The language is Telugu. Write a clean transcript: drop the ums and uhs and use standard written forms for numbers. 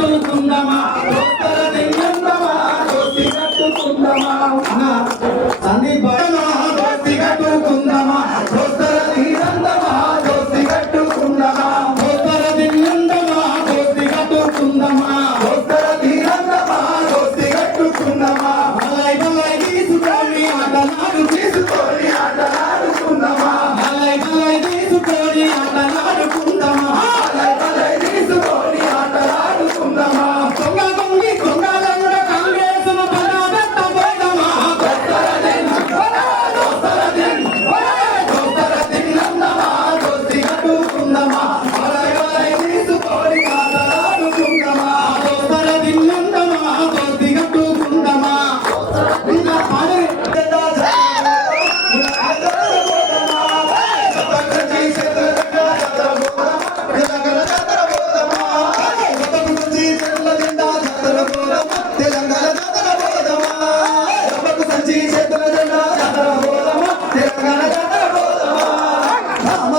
కట్టుకుందమా దోస్తర దిన్నందమా దోస్తి కట్టుకుందమా సందీప్ దోస్తి కట్టుకుందమా దోస్తర దిన్నందమా దోస్తి కట్టుకుందమా దోస్తర దిన్నందమా దోస్తి కట్టుకుందమా దోస్తర దిన్నందమా దోస్తి కట్టుకుందమా బలై బలై తీసుకొని ఆటలాడు తీసుకొని ఆటలాడుకుందమా బలై బలై తీసుకొని ఆటలాడుకుందమా బలై బలై తీసుకొని ఆటలాడుకుందమా కొంగ కొంగి కొంగలంగ కాంగ్రెసును బలబెట్ట పోదమా దోస్తర దిన్నందమా దోస్తి కట్టుకుందమా బలై బలై తీసుకొని ఆటలాడుకుందమా దోస్తర దిన్నందమా దోస్తి కట్టుకుందమా ఇంకా పాడే రామ